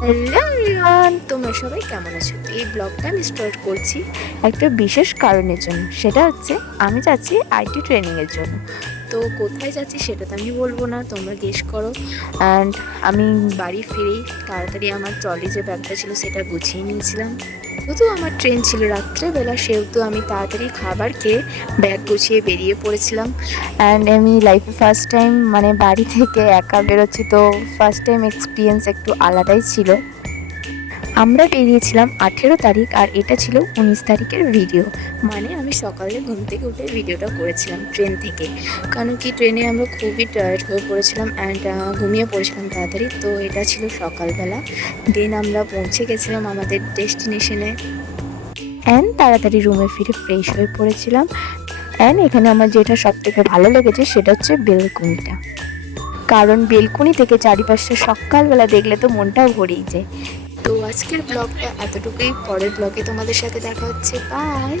Hello everyone, তোমরা সবাই কেমন আছো? এই ব্লগটা আমি স্টার্ট করছি একটা বিশেষ কারণের জন্য। সেটা হচ্ছে আমি যাচ্ছি আইটি ট্রেনিংয়ের জন্য। তো কোথায় যাচ্ছি সেটা তো আমি বলবো না, তোমরা গেস করো। অ্যান্ড আমি বাড়ি ফিরেই তাড়াতাড়ি আমার ট্রলি যে ব্যাগটা ছিল সেটা গুছিয়ে নিয়েছিলাম। যেহেতু আমার ট্রেন ছিল রাত্রেবেলা, সেহেতু আমি তাড়াতাড়ি খাবার খেয়ে ব্যাগ গুছিয়ে বেরিয়ে পড়েছিলাম। অ্যান্ড আমি লাইফে ফার্স্ট টাইম মানে বাড়ি থেকে একা বেরোচ্ছি, তো ফার্স্ট টাইম এক্সপিরিয়েন্স একটু আলাদাই ছিল। আমরা বেরিয়েছিলাম 18 তারিখ, আর এটা ছিল 19 তারিখের ভিডিও। মানে আমি সকালে ঘুম থেকে উঠে ভিডিওটা করেছিলাম ট্রেন থেকে, কারণ কি ট্রেনে আমরা খুবই টায়ার্ড হয়ে পড়েছিলাম অ্যান্ড ঘুমিয়ে পড়েছিলাম তাড়াতাড়ি। তো এটা ছিল সকালবেলা। দেন আমরা পৌঁছে গেছিলাম আমাদের ডেস্টিনেশনে অ্যান্ড তাড়াতাড়ি রুমে ফিরে ফ্রেশ হয়ে পড়েছিলাম। অ্যান্ড এখানে আমার যেটা সবথেকে ভালো লেগেছে সেটা হচ্ছে বেলকনিটা, কারণ বেলকনি থেকে চারিপাশটা সকালবেলা দেখলে তো মনটাও ভরেই যায়। তো আজকের ব্লগটা এতটুকুই, পরের ব্লগে তোমাদের সাথে দেখা হচ্ছে। বাই।